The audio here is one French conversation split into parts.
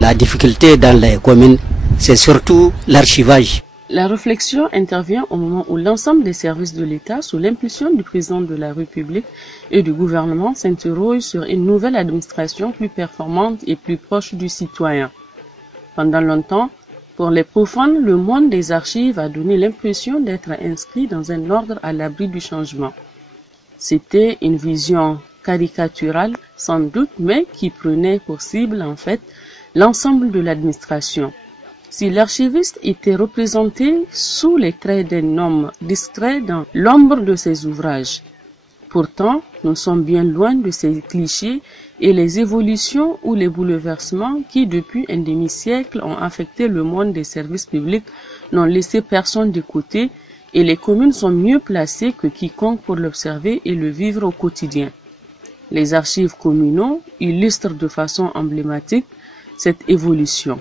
La difficulté dans les communes, c'est surtout l'archivage. La réflexion intervient au moment où l'ensemble des services de l'État, sous l'impulsion du président de la République et du gouvernement, s'interrogent sur une nouvelle administration plus performante et plus proche du citoyen. Pendant longtemps, pour les profanes, le monde des archives a donné l'impression d'être inscrit dans un ordre à l'abri du changement. C'était une vision caricaturale, sans doute, mais qui prenait pour cible, en fait, l'ensemble de l'administration. Si l'archiviste était représenté sous les traits d'un homme discret dans l'ombre de ses ouvrages. Pourtant, nous sommes bien loin de ces clichés et les évolutions ou les bouleversements qui, depuis un demi-siècle, ont affecté le monde des services publics, n'ont laissé personne de côté et les communes sont mieux placées que quiconque pour l'observer et le vivre au quotidien. Les archives communaux illustrent de façon emblématique cette évolution.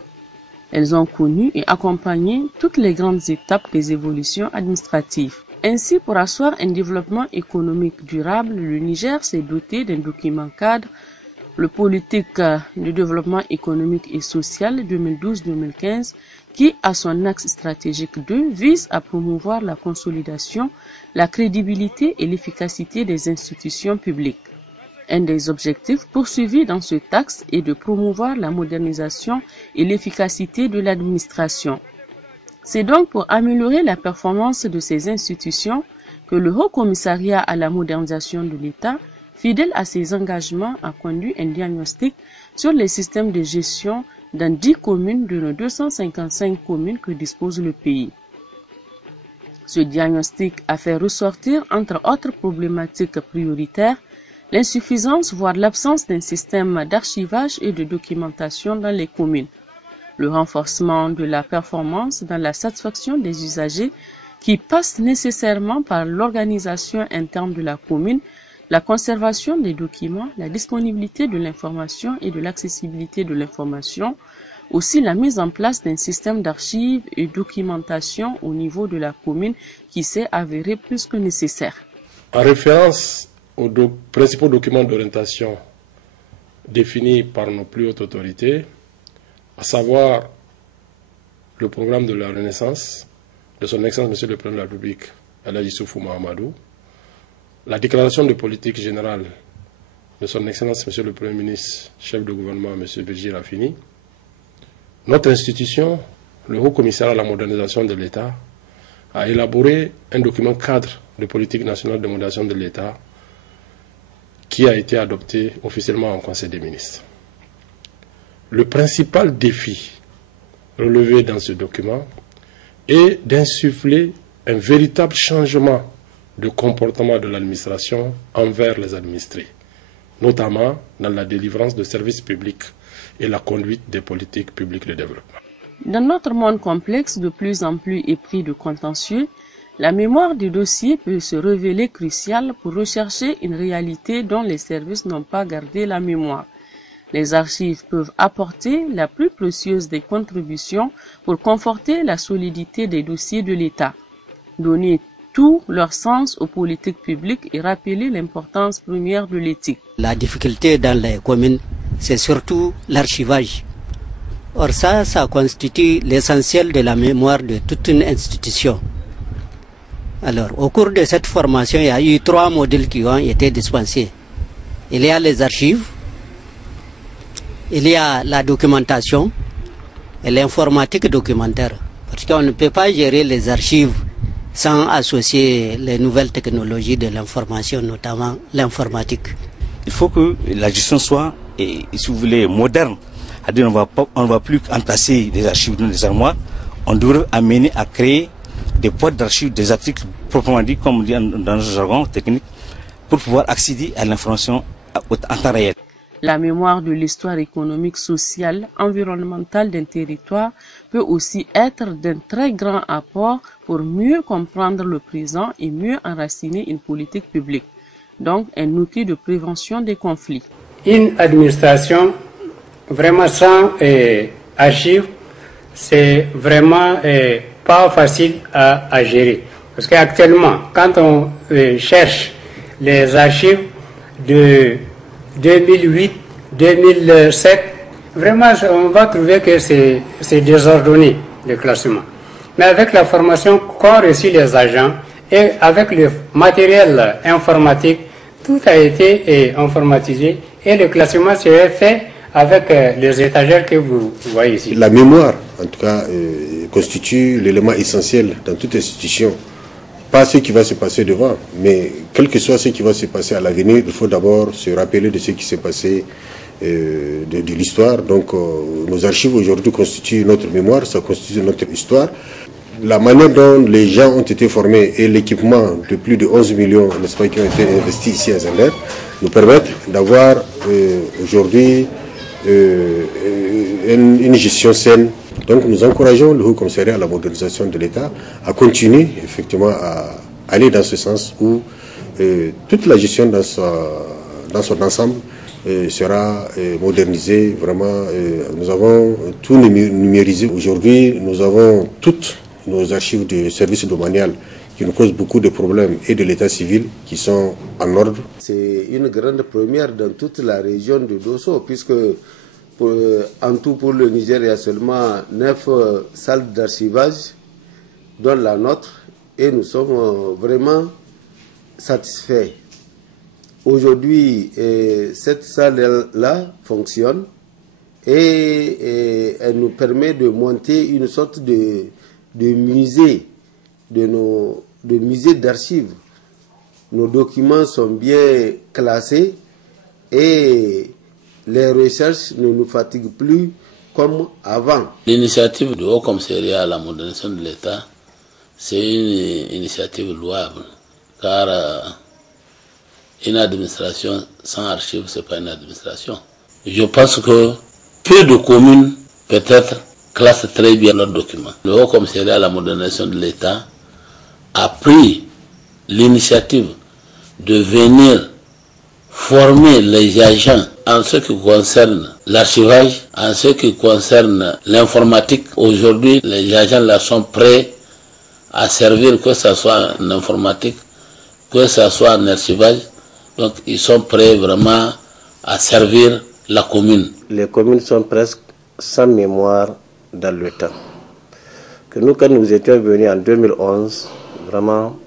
Elles ont connu et accompagné toutes les grandes étapes des évolutions administratives. Ainsi, pour asseoir un développement économique durable, le Niger s'est doté d'un document cadre, le politique de développement économique et social 2012-2015, qui, à son axe stratégique 2, vise à promouvoir la consolidation, la crédibilité et l'efficacité des institutions publiques. Un des objectifs poursuivis dans ce axe est de promouvoir la modernisation et l'efficacité de l'administration. C'est donc pour améliorer la performance de ces institutions que le Haut Commissariat à la modernisation de l'État, fidèle à ses engagements, a conduit un diagnostic sur les systèmes de gestion dans 10 communes de nos 255 communes que dispose le pays. Ce diagnostic a fait ressortir, entre autres problématiques prioritaires, l'insuffisance, voire l'absence d'un système d'archivage et de documentation dans les communes, le renforcement de la performance dans la satisfaction des usagers qui passe nécessairement par l'organisation interne de la commune, la conservation des documents, la disponibilité de l'information et de l'accessibilité de l'information, aussi la mise en place d'un système d'archives et documentation au niveau de la commune qui s'est avéré plus que nécessaire. En référence aux principaux documents d'orientation définis par nos plus hautes autorités, à savoir le programme de la Renaissance de son Excellence Monsieur le Président de la République, Elhadji Issoufou Mahamadou, la déclaration de politique générale de son Excellence Monsieur le Premier ministre, chef de gouvernement Monsieur Birji Rafini, notre institution, le Haut Commissariat à la modernisation de l'État, a élaboré un document cadre de politique nationale de modernisation de l'État qui a été adopté officiellement en Conseil des ministres. Le principal défi relevé dans ce document est d'insuffler un véritable changement de comportement de l'administration envers les administrés, notamment dans la délivrance de services publics et la conduite des politiques publiques de développement. Dans notre monde complexe, de plus en plus épris de contentieux, la mémoire du dossier peut se révéler cruciale pour rechercher une réalité dont les services n'ont pas gardé la mémoire. Les archives peuvent apporter la plus précieuse des contributions pour conforter la solidité des dossiers de l'État, donner tout leur sens aux politiques publiques et rappeler l'importance première de l'éthique. La difficulté dans les communes, c'est surtout l'archivage. Or ça constitue l'essentiel de la mémoire de toute une institution. Alors, au cours de cette formation, il y a eu 3 modules qui ont été dispensés. Il y a les archives, il y a la documentation et l'informatique documentaire. Parce qu'on ne peut pas gérer les archives sans associer les nouvelles technologies de l'information, notamment l'informatique. Il faut que la gestion soit, si vous voulez, moderne. C'est-à-dire on ne va plus entasser des archives dans des armoires. On devrait amener à créer des boîtes d'archives, des articles proprement dit, comme on dit dans le jargon technique, pour pouvoir accéder à l'information en temps réel. La mémoire de l'histoire économique, sociale, environnementale d'un territoire peut aussi être d'un très grand apport pour mieux comprendre le présent et mieux enraciner une politique publique. Donc, un outil de prévention des conflits. Une administration vraiment sans archives, c'est vraiment pas facile à gérer. Parce qu'actuellement, quand on cherche les archives de 2008, 2007, vraiment on va trouver que c'est désordonné le classement. Mais avec la formation qu'ont reçu les agents et avec le matériel informatique, tout a été informatisé et le classement serait fait avec les étagères que vous voyez ici. La mémoire, en tout cas, constitue l'élément essentiel dans toute institution. Pas ce qui va se passer devant, mais quel que soit ce qui va se passer à l'avenir, il faut d'abord se rappeler de ce qui s'est passé de l'histoire. Donc nos archives aujourd'hui constituent notre mémoire, ça constitue notre histoire. La manière dont les gens ont été formés et l'équipement de plus de 11 millions, n'est-ce pas, qui ont été investis ici à Zender, nous permettent d'avoir aujourd'hui une gestion saine. Donc nous encourageons le Haut Commissariat à la modernisation de l'État à continuer effectivement à aller dans ce sens où toute la gestion dans son ensemble sera modernisée. Vraiment, nous avons tout numérisé. Aujourd'hui, nous avons toutes nos archives de services domanial qui nous causent beaucoup de problèmes et de l'état civil qui sont en ordre. C'est une grande première dans toute la région de Dosso puisque en tout pour le Niger, il y a seulement 9 salles d'archivage, dont la nôtre, et nous sommes vraiment satisfaits. Aujourd'hui, cette salle-là fonctionne et elle nous permet de monter une sorte de musée, de musée d'archives. Nos documents sont bien classés et les recherches ne nous fatiguent plus comme avant. L'initiative du Haut Commissariat à la modernisation de l'État, c'est une initiative louable, car une administration sans archives, ce n'est pas une administration. Je pense que peu de communes, peut-être, classent très bien leurs documents. Le Haut Commissariat à la modernisation de l'État a pris l'initiative de venir former les agents en ce qui concerne l'archivage, en ce qui concerne l'informatique. Aujourd'hui, les agents là sont prêts à servir, que ce soit en informatique, que ce soit en archivage. Donc, ils sont prêts vraiment à servir la commune. Les communes sont presque sans mémoire dans le temps. Que nous, quand nous étions venus en 2011, vraiment,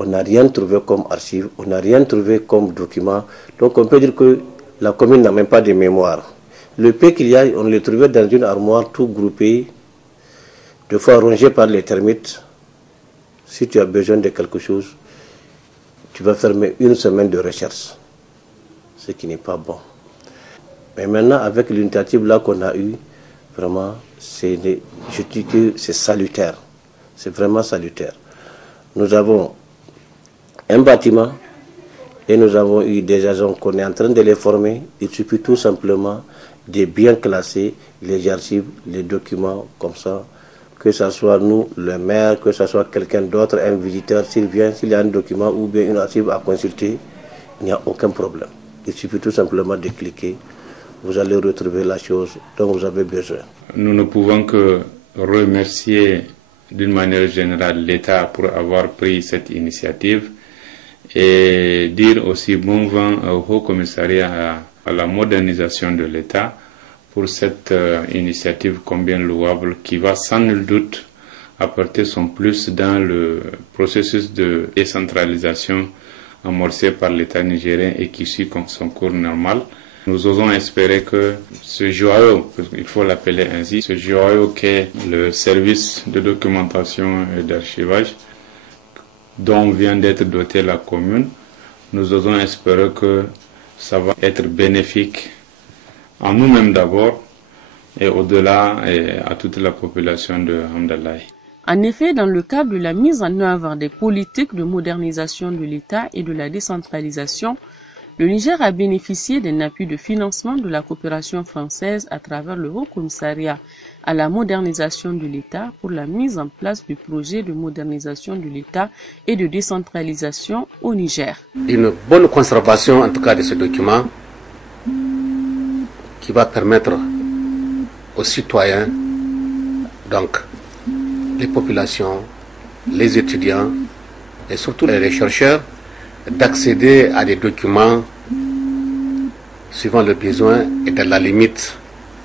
on n'a rien trouvé comme archive, on n'a rien trouvé comme document. Donc on peut dire que la commune n'a même pas de mémoire. Le peu qu'il y a, on le trouvait dans une armoire tout groupé, deux fois rongé par les termites. Si tu as besoin de quelque chose, tu vas faire une semaine de recherche, ce qui n'est pas bon. Mais maintenant, avec l'initiative là qu'on a eue, vraiment, je dis que c'est salutaire. C'est vraiment salutaire. Nous avons un bâtiment et nous avons eu des agents qu'on est en train de les former. Il suffit tout simplement de bien classer les archives, les documents comme ça, que ce soit nous, le maire, que ce soit quelqu'un d'autre, un visiteur, s'il vient, s'il y a un document ou bien une archive à consulter, il n'y a aucun problème. Il suffit tout simplement de cliquer, vous allez retrouver la chose dont vous avez besoin. Nous ne pouvons que remercier d'une manière générale l'État pour avoir pris cette initiative et dire aussi bon vent au Haut Commissariat à la modernisation de l'État pour cette initiative combien louable qui va sans nul doute apporter son plus dans le processus de décentralisation amorcé par l'État nigérien et qui suit son cours normal. Nous osons espérer que ce joyau, il faut l'appeler ainsi, ce joyau qu'est le service de documentation et d'archivage dont vient d'être dotée la commune, nous osons espérer que ça va être bénéfique à nous-mêmes d'abord et au-delà à toute la population de Hamdallah. En effet, dans le cadre de la mise en œuvre des politiques de modernisation de l'État et de la décentralisation, Le Niger a bénéficié d'un appui de financement de la coopération française à travers le Haut Commissariat à la modernisation de l'État pour la mise en place du projet de modernisation de l'État et de décentralisation au Niger. Une bonne conservation en tout cas de ce document qui va permettre aux citoyens, donc les populations, les étudiants et surtout les chercheurs d'accéder à des documents suivant leurs besoins et dans la limite,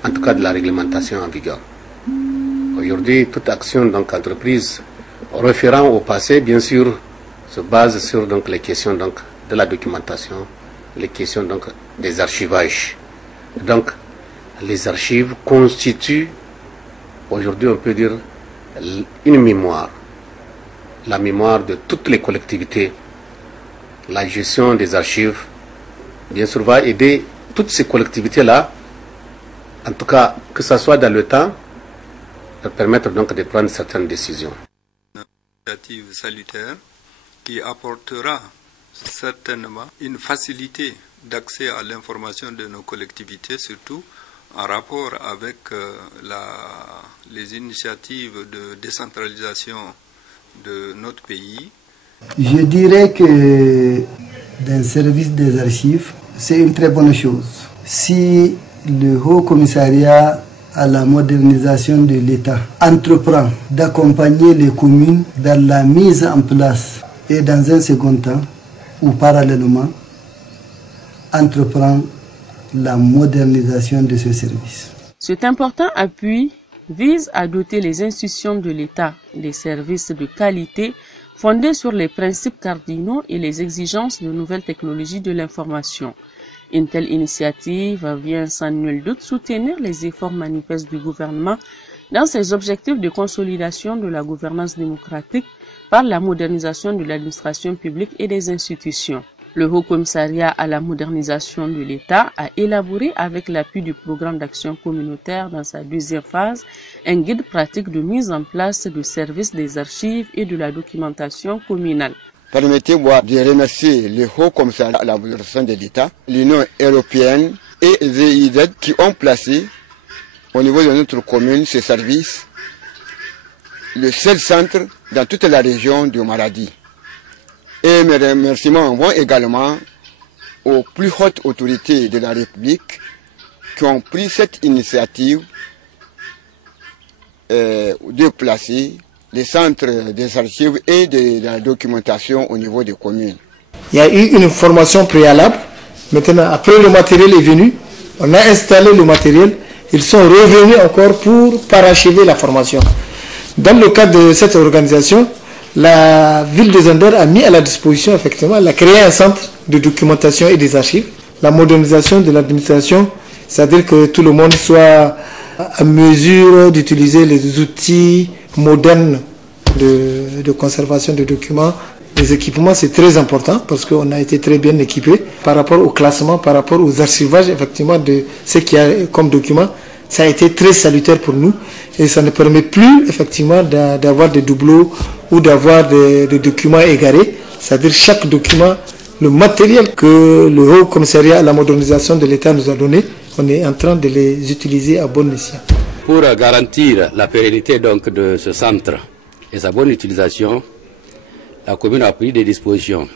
en tout cas de la réglementation en vigueur. Aujourd'hui, toute action donc entreprise référant au passé, bien sûr, se base sur donc les questions donc de la documentation, les questions donc des archivages. Donc, les archives constituent aujourd'hui, on peut dire, une mémoire, la mémoire de toutes les collectivités. La gestion des archives, bien sûr, va aider toutes ces collectivités-là, en tout cas, que ce soit dans le temps, de permettre donc de prendre certaines décisions. Une initiative salutaire qui apportera certainement une facilité d'accès à l'information de nos collectivités, surtout en rapport avec les initiatives de décentralisation de notre pays. Je dirais que d'un service des archives, c'est une très bonne chose. Si le Haut Commissariat à la modernisation de l'État entreprend d'accompagner les communes dans la mise en place et dans un second temps, ou parallèlement, entreprend la modernisation de ce service. Cet important appui vise à doter les institutions de l'État des services de qualité fondés sur les principes cardinaux et les exigences de nouvelles technologies de l'information. Une telle initiative vient sans nul doute soutenir les efforts manifestes du gouvernement dans ses objectifs de consolidation de la gouvernance démocratique par la modernisation de l'administration publique et des institutions. Le Haut Commissariat à la modernisation de l'État a élaboré avec l'appui du programme d'action communautaire dans sa deuxième phase un guide pratique de mise en place de services des archives et de la documentation communale. Permettez-moi de remercier le Haut Commissariat à la modernisation de l'État, l'Union européenne et les GIZ qui ont placé au niveau de notre commune ce service, le seul centre dans toute la région du Maradi. Et mes remerciements vont également aux plus hautes autorités de la République qui ont pris cette initiative de placer les centres des archives et de la documentation au niveau des communes. Il y a eu une formation préalable. Maintenant, après le matériel est venu, on a installé le matériel. Ils sont revenus encore pour parachever la formation. Dans le cadre de cette organisation, la ville de Zender a mis à la disposition, effectivement, elle a créé un centre de documentation et des archives. La modernisation de l'administration, c'est-à-dire que tout le monde soit à mesure d'utiliser les outils modernes de conservation de documents. Les équipements, c'est très important parce qu'on a été très bien équipés par rapport au classement, par rapport aux archivages, effectivement, de ce qu'il y a comme document. Ça a été très salutaire pour nous et ça ne permet plus, effectivement, d'avoir des doublons ou d'avoir des documents égarés. C'est-à-dire chaque document, le matériel que le Haut Commissariat à la modernisation de l'État nous a donné, on est en train de les utiliser à bon escient. Pour garantir la pérennité donc de ce centre et sa bonne utilisation, la commune a pris des dispositions.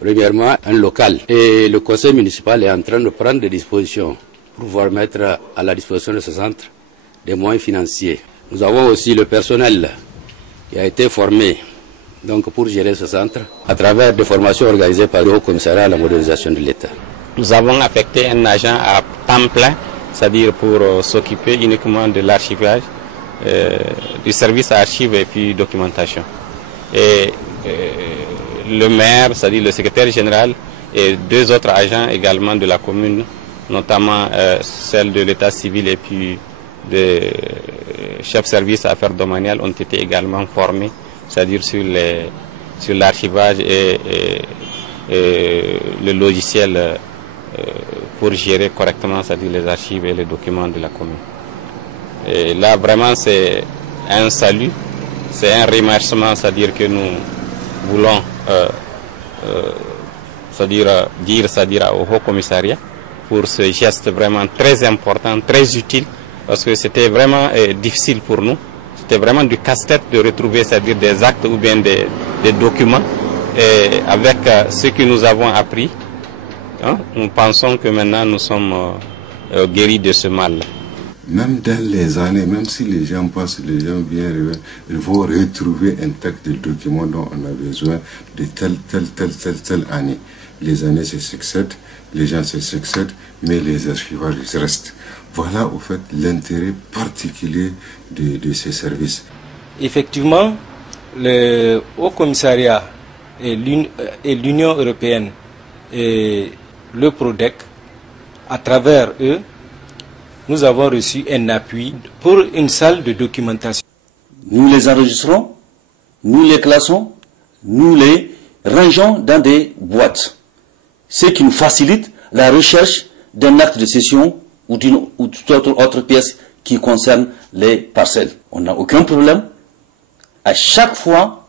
Premièrement, un local. Et le conseil municipal est en train de prendre des dispositions pour pouvoir mettre à la disposition de ce centre des moyens financiers. Nous avons aussi le personnel qui a été formé donc, pour gérer ce centre à travers des formations organisées par le Haut Commissariat à la modernisation de l'État. Nous avons affecté un agent à temps plein, c'est-à-dire pour s'occuper uniquement de l'archivage, du service archives et puis documentation. Et le maire, c'est-à-dire le secrétaire général et deux autres agents également de la commune, notamment celle de l'état civil et puis des chefs service affaires domaniales ont été également formés, c'est-à-dire sur l'archivage et le logiciel pour gérer correctement, c'est-à-dire les archives et les documents de la commune. Et là, vraiment, c'est un salut, c'est un remerciement, c'est-à-dire que nous voulons c'est-à-dire au Haut Commissariat pour ce geste vraiment très important, très utile, parce que c'était vraiment difficile pour nous. C'était vraiment du casse-tête de retrouver, c'est-à-dire des actes ou bien des documents. Et avec ce que nous avons appris, nous pensons que maintenant nous sommes guéris de ce mal. Même dans les années, même si les gens passent, les gens viennent, ils vont retrouver un texte de document dont on a besoin de telle année. Les années se succèdent, les gens se succèdent, mais les archivages restent. Voilà au fait l'intérêt particulier de ces services. Effectivement, le Haut Commissariat et l'Union européenne et le PRODEC, à travers eux, nous avons reçu un appui pour une salle de documentation. Nous les enregistrons, nous les classons, nous les rangeons dans des boîtes. Ce qui nous facilite la recherche d'un acte de cession ou d'une autre pièce qui concerne les parcelles. On n'a aucun problème. À chaque fois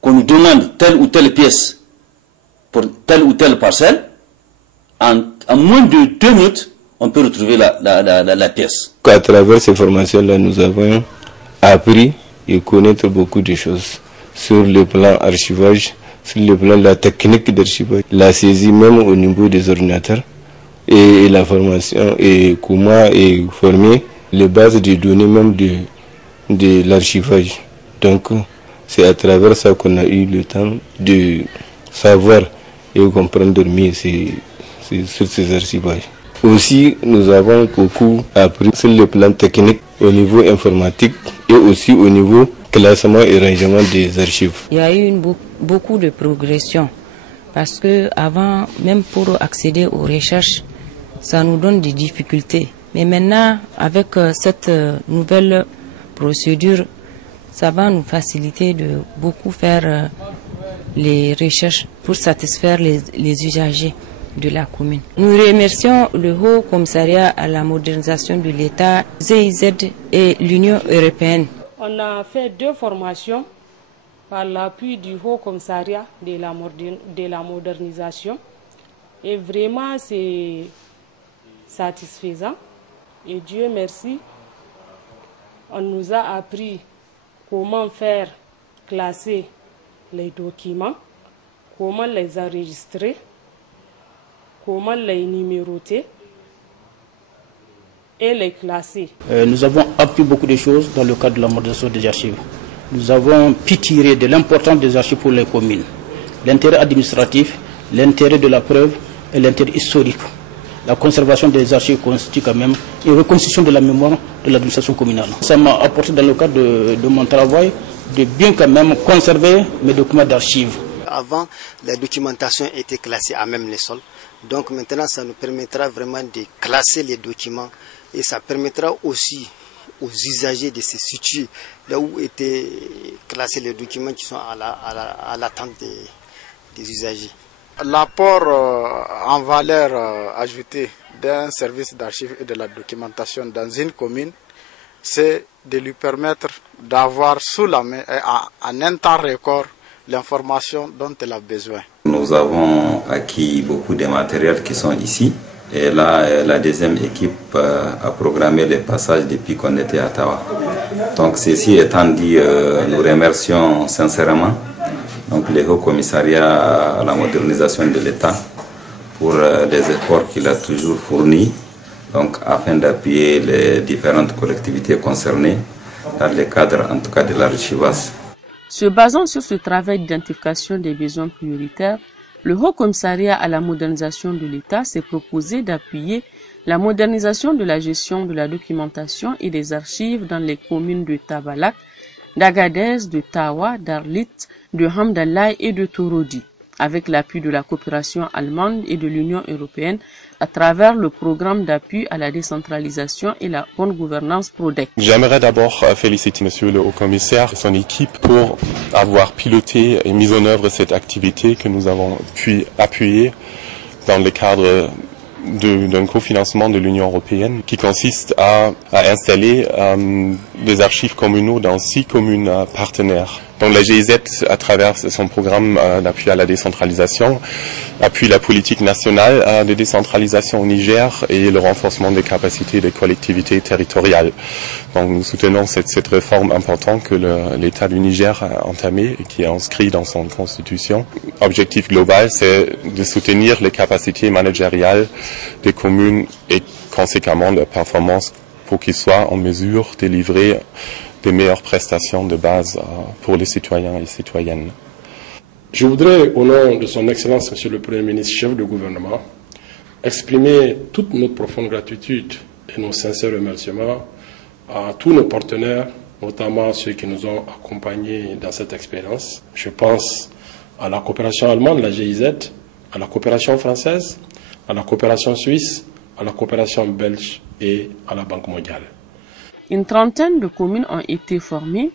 qu'on nous demande telle ou telle pièce pour telle ou telle parcelle, en moins de 2 minutes, on peut retrouver la pièce. À travers ces formations-là, nous avons appris et connaître beaucoup de choses sur le plan archivage, sur le plan de la technique d'archivage, la saisie même au niveau des ordinateurs et la formation et comment former les bases de données même de l'archivage. Donc c'est à travers ça qu'on a eu le temps de savoir et comprendre mieux sur ces archivages. Aussi, nous avons beaucoup appris sur le plan technique au niveau informatique et aussi au niveau classement et rangement des archives. Il y a eu beaucoup de progression parce que avant, même pour accéder aux recherches, ça nous donne des difficultés. Mais maintenant, avec cette nouvelle procédure, ça va nous faciliter de beaucoup faire les recherches pour satisfaire les usagers de la commune. Nous remercions le Haut Commissariat à la modernisation de l'État, GIZ et l'Union européenne. On a fait 2 formations par l'appui du Haut Commissariat de la modernisation et vraiment c'est satisfaisant et Dieu merci, on nous a appris comment faire classer les documents, comment les enregistrer, comment les numéroter et les classer. Nous avons appris beaucoup de choses dans le cadre de la modernisation des archives. Nous avons pu tirer de l'importance des archives pour les communes, l'intérêt administratif, l'intérêt de la preuve et l'intérêt historique. La conservation des archives constitue quand même une reconstitution de la mémoire de l'administration communale. Ça m'a apporté dans le cadre de mon travail de bien quand même conserver mes documents d'archives. Avant, la documentation était classée à même les sols. Donc maintenant, ça nous permettra vraiment de classer les documents et ça permettra aussi aux usagers de se situer là où étaient classés les documents qui sont à l'attente des usagers. L'apport en valeur ajoutée d'un service d'archives et de la documentation dans une commune, c'est de lui permettre d'avoir sous la main, en un temps record, l'information dont elle a besoin. Nous avons acquis beaucoup de matériel qui sont ici. Et là, la deuxième équipe a programmé les passages depuis qu'on était à Tawa. Donc, ceci étant dit, nous remercions sincèrement le Haut Commissariat à la modernisation de l'État pour les efforts qu'il a toujours fournis afin d'appuyer les différentes collectivités concernées dans le cadre en tout cas de l'archivage. Se basant sur ce travail d'identification des besoins prioritaires, le Haut Commissariat à la modernisation de l'État s'est proposé d'appuyer la modernisation de la gestion de la documentation et des archives dans les communes de Tabalak, d'Agadez, de Tawa, d'Arlit, de Hamdallah et de Torodi, avec l'appui de la coopération allemande et de l'Union européenne à travers le programme d'appui à la décentralisation et la bonne gouvernance PRODEC. J'aimerais d'abord féliciter Monsieur le Haut-Commissaire et son équipe pour avoir piloté et mis en œuvre cette activité que nous avons pu appuyer dans le cadre d'un cofinancement de l'Union européenne qui consiste à installer des archives communaux dans 6 communes partenaires Donc la GIZ, à travers son programme d'appui à la décentralisation, appuie la politique nationale de décentralisation au Niger et le renforcement des capacités des collectivités territoriales. Donc nous soutenons cette réforme importante que l'État du Niger a entamée et qui est inscrite dans son constitution. Objectif global, c'est de soutenir les capacités managériales des communes et conséquemment de performance pour qu'ils soient en mesure de livrer des meilleures prestations de base pour les citoyens et citoyennes. Je voudrais, au nom de son Excellence, Monsieur le Premier ministre, chef de gouvernement, exprimer toute notre profonde gratitude et nos sincères remerciements à tous nos partenaires, notamment ceux qui nous ont accompagnés dans cette expérience. Je pense à la coopération allemande, la GIZ, à la coopération française, à la coopération suisse, à la coopération belge et à la Banque mondiale. Une trentaine de communes ont été formées,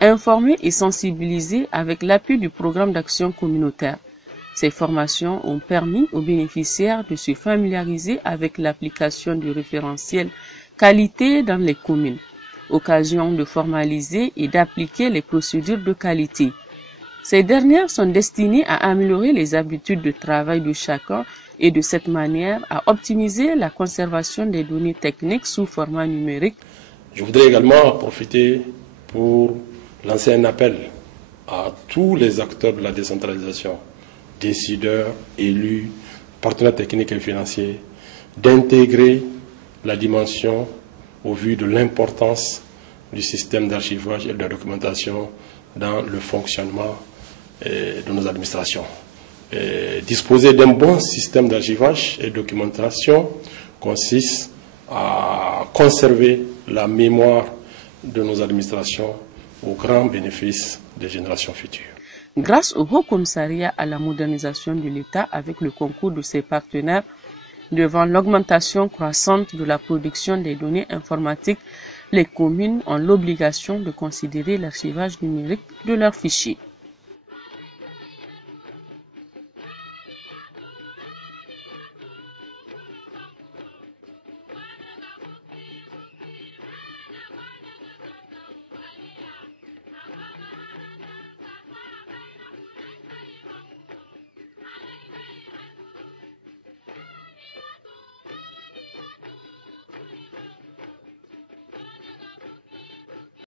informées et sensibilisées avec l'appui du programme d'action communautaire. Ces formations ont permis aux bénéficiaires de se familiariser avec l'application du référentiel qualité dans les communes, occasion de formaliser et d'appliquer les procédures de qualité. Ces dernières sont destinées à améliorer les habitudes de travail de chacun et de cette manière à optimiser la conservation des données techniques sous format numérique. Je voudrais également profiter pour lancer un appel à tous les acteurs de la décentralisation, décideurs, élus, partenaires techniques et financiers, d'intégrer la dimension au vu de l'importance du système d'archivage et de documentation dans le fonctionnement de nos administrations. Disposer d'un bon système d'archivage et de documentation consiste à conserver la mémoire de nos administrations au grand bénéfice des générations futures. Grâce au Haut Commissariat à la modernisation de l'État avec le concours de ses partenaires, devant l'augmentation croissante de la production des données informatiques, les communes ont l'obligation de considérer l'archivage numérique de leurs fichiers.